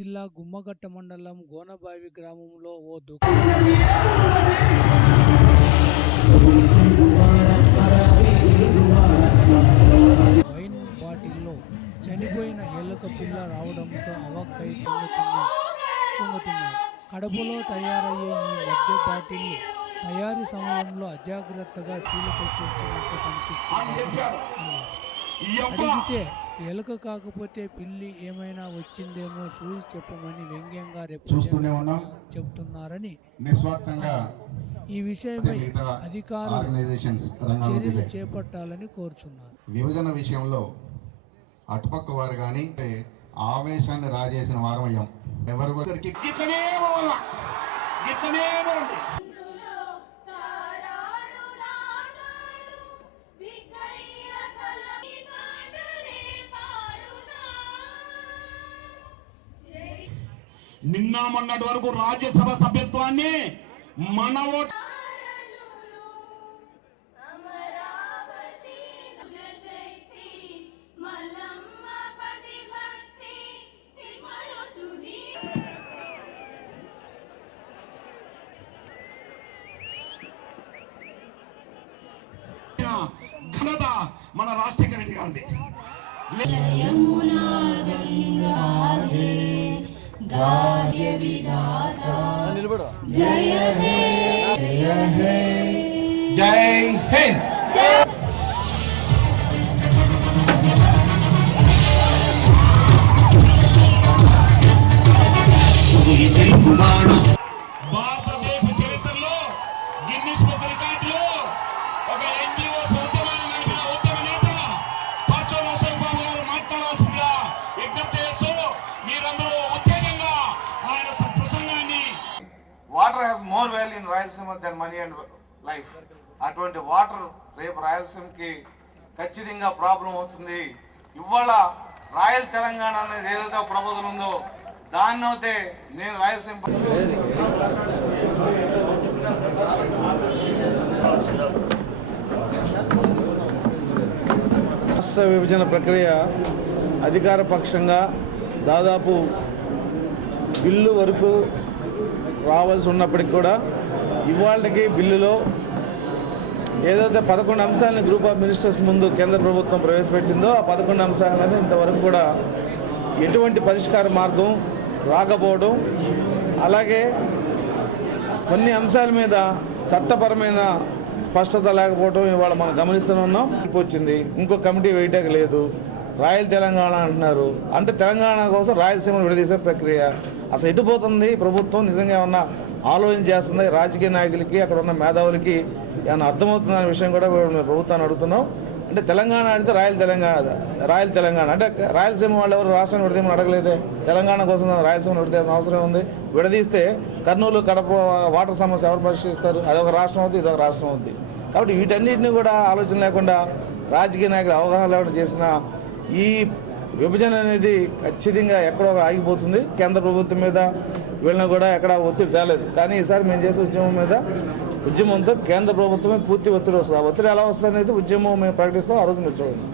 జిల్లా గుమ్మగట్ట మండలం గోనబావి గ్రామంలో ఓ దుఃఖం వైన్ బాటిల్లో చనిపోయిన ఏలక పిల్ల రావడంతో అవక్కై పొంగుతున్నారు కడపలో తయారయ్యే ఈ మధ్య బాటిల్ తయారీ సమయంలో అజాగ్రత్తగా సీలు పెట్టించినట్టు కనిపిస్తుంది. అడిగితే ఎలుక కాకపోతే పిల్లి ఏమైనా వచ్చిందేమో చూసి చెప్పమని వ్యంగ్యంగా చూస్తూనే ఉన్నాం. చెబుతున్నారని నిస్వార్థంగా ఈ విషయమై అధికారులు ఆర్గనైజేషన్స్ రంగంలోకి చర్యలు. చేపట్టాలని కోరుచున్నారు. విభజన విషయంలో అటుపక్క వారు కానీ ఆవేశాన్ని రాజేసిన వారం అయ్యాం ఎవరు పోవాల? పోండి. నిన్న మొన్నటి వరకు రాజ్యసభ సభ్యత్వాన్ని మన ఓటు ఘనత మన రాజశేఖర రెడ్డి గారిది. యమునా గంగా హే గాయ విధాత జయ హే జయ హే Jai Hind water has more value in Rayalaseema than money and life. అటువంటి వాటర్ రేపు రాయలసీమకి ఖచ్చితంగా ప్రాబ్లం అవుతుంది. ఇవాళ రాయల్ తెలంగాణ అనేది ఏదైతే ప్రబోధన ఉందో దాన్ని అయితే నేను రాయలసీమ రాష్ట్ర విభజన ప్రక్రియ అధికార పక్షంగా దాదాపు బిల్లు వరకు రావాల్సి ఉన్నప్పటికి కూడా ఇవాళకి బిల్లులో ఏదైతే పదకొండు అంశాలను గ్రూప్ ఆఫ్ మినిస్టర్స్ ముందు కేంద్ర ప్రభుత్వం ప్రవేశపెట్టిందో ఆ పదకొండు అంశాల మీద ఇంతవరకు కూడా ఎటువంటి పరిష్కార మార్గం రాకపోవడం అలాగే కొన్ని అంశాల మీద చట్టపరమైన స్పష్టత లేకపోవడం ఇవాళ మనం గమనిస్తూనే ఉన్నాం. వచ్చింది. ఇంకో కమిటీ వేయటానికి లేదు. రాయల్ తెలంగాణ అంటున్నారు. అంటే తెలంగాణ కోసం రాయలసీమను విడదీసే ప్రక్రియ. అసలు ఎటుపోతుంది ప్రభుత్వం నిజంగా ఏమన్నా ఆలోచన చేస్తుంది? రాజకీయ నాయకులకి అక్కడ ఉన్న మేధావులకి ఏమన్నా అర్థమవుతుందనే విషయం కూడా మేము ప్రభుత్వాన్ని అడుగుతున్నాం. అంటే తెలంగాణ అడితే రాయల్ తెలంగాణ రాయల్ తెలంగాణ. అంటే రాయలసీమ వాళ్ళు ఎవరు రాష్ట్రాన్ని విడదీయమని అడగలేదే. తెలంగాణ కోసం రాయలసీమను విడదీయాల్సిన అవసరం ఉంది. విడదీస్తే కర్నూలు కడప వాటర్ సమస్య ఎవరు పరిశీలిస్తారు? అదొక రాష్ట్రం అవుతుంది ఇదొక రాష్ట్రం అవుతుంది కాబట్టి వీటన్నిటిని కూడా ఆలోచన లేకుండా రాజకీయ నాయకులు అవగాహన లేకుండా చేసిన ఈ విభజన అనేది ఖచ్చితంగా ఎక్కడో ఒక ఆగిపోతుంది. కేంద్ర ప్రభుత్వం మీద వీళ్ళని కూడా ఎక్కడ ఒత్తిడి తేలేదు. కానీ ఈసారి మేము చేసే ఉద్యమం మీద ఉద్యమంతో కేంద్ర ప్రభుత్వమే పూర్తి ఒత్తిడి వస్తుంది. ఆ ఒత్తిడి ఎలా వస్తుంది అనేది ఉద్యమం మేము ప్రకటిస్తాం ఆ రోజు మీరు చూడండి.